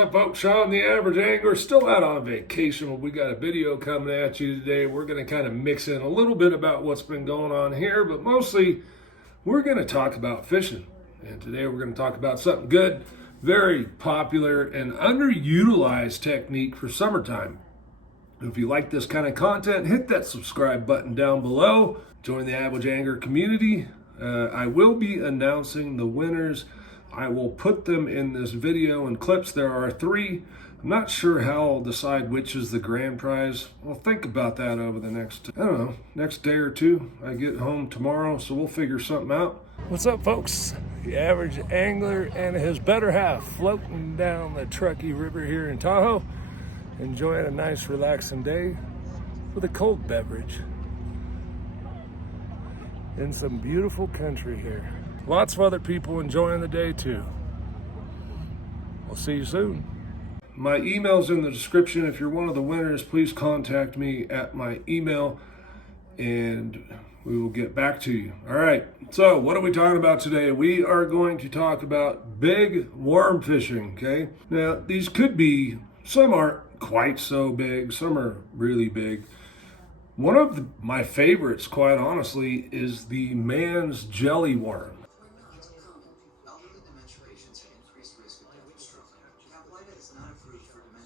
up, folks? Sean, the average angler, still out on vacation. We got a video coming at you today. We're going to kind of mix in a little bit about what's been going on here, but mostly we're going to talk about fishing. And today we're going to talk about something good, very popular and underutilized technique for summertime. If you like this kind of content, hit that subscribe button down below. Join the average angler community. I will be announcing the winners. I will put them in this video and clips. There are 3. I'm not sure how I'll decide which is the grand prize. I'll think about that over the next, next day or two. I get home tomorrow, so we'll figure something out. What's up, folks? The average angler and his better half floating down the Truckee River here in Tahoe, enjoying a nice relaxing day with a cold beverage in some beautiful country here. Lots of other people enjoying the day too. We'll see you soon. My email's in the description. If you're one of the winners, please contact me at my email and we will get back to you. All right, so what are we talking about today? We are going to talk about big worm fishing, okay? Now, these could be, some aren't quite so big, some are really big. One of my favorites, quite honestly, is the man's jelly worm.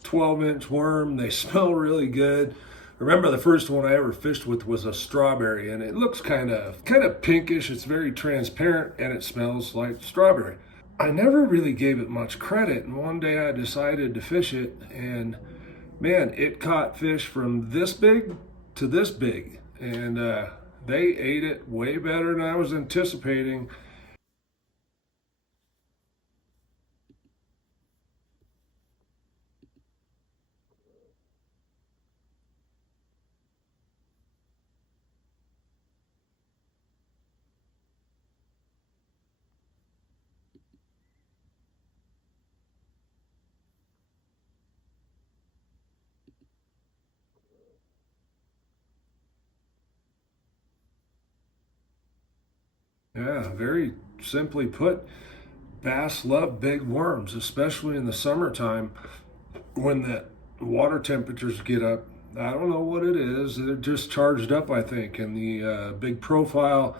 12-inch worm. They smell really good. Remember, the first one I ever fished with was a strawberry, and it looks kind of pinkish. It's very transparent, and it smells like strawberry. I never really gave it much credit, and one day I decided to fish it, and man, it caught fish from this big to this big, and they ate it way better than I was anticipating. Yeah, very simply put, bass love big worms, especially in the summertime when the water temperatures get up. I don't know what it is. They're just charged up, I think, and the big profile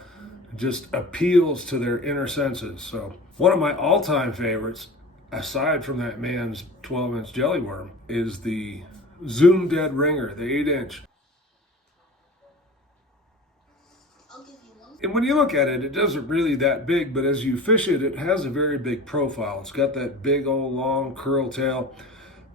just appeals to their inner senses. So one of my all-time favorites, aside from that man's 12-inch jelly worm, is the Zoom Dead Ringer, the 8-inch. And when you look at it, it doesn't really that big, but as you fish it, it has a very big profile. It's got that big old long curl tail.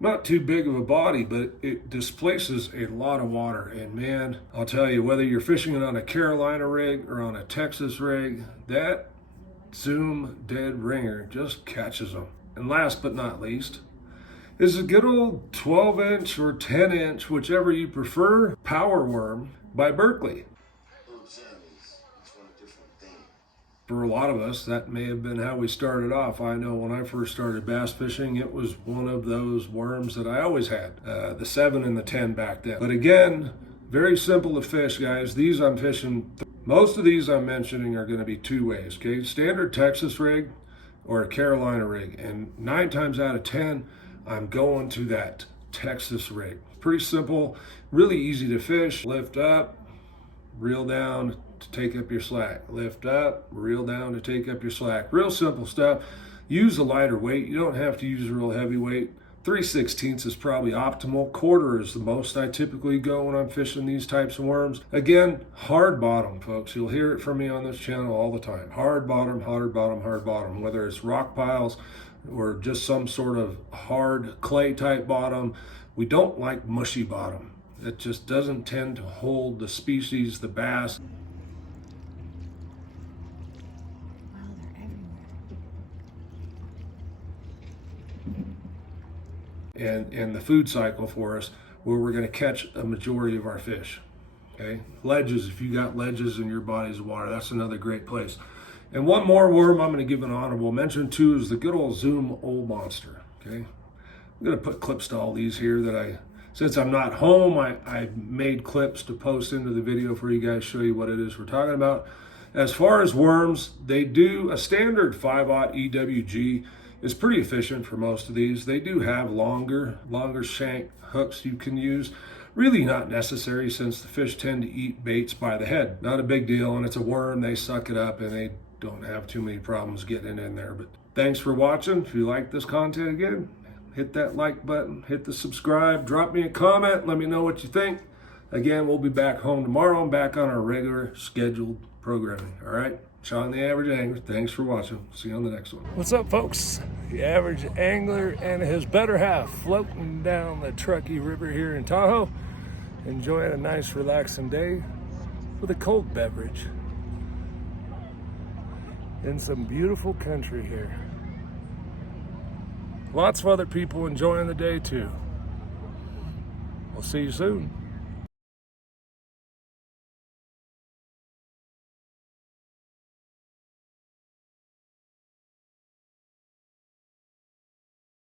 Not too big of a body, but it displaces a lot of water. And man, I'll tell you, whether you're fishing it on a Carolina rig or on a Texas rig, that Zoom Dead Ringer just catches them. And last but not least, is a good old 12-inch or 10-inch, whichever you prefer, power worm by Berkley. For a lot of us, that may have been how we started off. I know when I first started bass fishing, it was one of those worms that I always had, the 7 and the 10 back then. But again, very simple to fish, guys. These I'm fishing, most of these I'm mentioning are going to be 2 ways, okay? Standard Texas rig or a Carolina rig. And 9 times out of 10, I'm going to that Texas rig. Pretty simple, really easy to fish. Lift up, reel down to take up your slack. Lift up, reel down to take up your slack. Real simple stuff. Use a lighter weight. You don't have to use a real heavy weight. 3/16 is probably optimal. Quarter is the most I typically go when I'm fishing these types of worms. Again, hard bottom, folks. You'll hear it from me on this channel all the time. Hard bottom, hard bottom, hard bottom. Whether it's rock piles or just some sort of hard clay type bottom, we don't like mushy bottom. It just doesn't tend to hold the species, the bass. And the food cycle for us, where we're going to catch a majority of our fish. Okay, ledges, if you got ledges in your bodies of water, that's another great place. And one more worm I'm going to give an honorable mention to is the good old Zoom Old Monster. Okay, I'm going to put clips to all these here that since I'm not home, I made clips to post into the video for you guys, show you what it is we're talking about. As far as worms, they do a standard 5/0 EWG is pretty efficient for most of these. They do have longer shank hooks you can use. Really not necessary, since the fish tend to eat baits by the head. Not a big deal, and it's a worm, they suck it up and they don't have too many problems getting in there. But thanks for watching. If you like this content, again, hit that like button, hit the subscribe, drop me a comment, let me know what you think. Again, we'll be back home tomorrow and back on our regular scheduled programming. All right, Sean the Average Angler, thanks for watching. See you on the next one. What's up, folks? The Average Angler and his better half floating down the Truckee River here in Tahoe, enjoying a nice relaxing day with a cold beverage in some beautiful country here. Lots of other people enjoying the day too. We'll see you soon.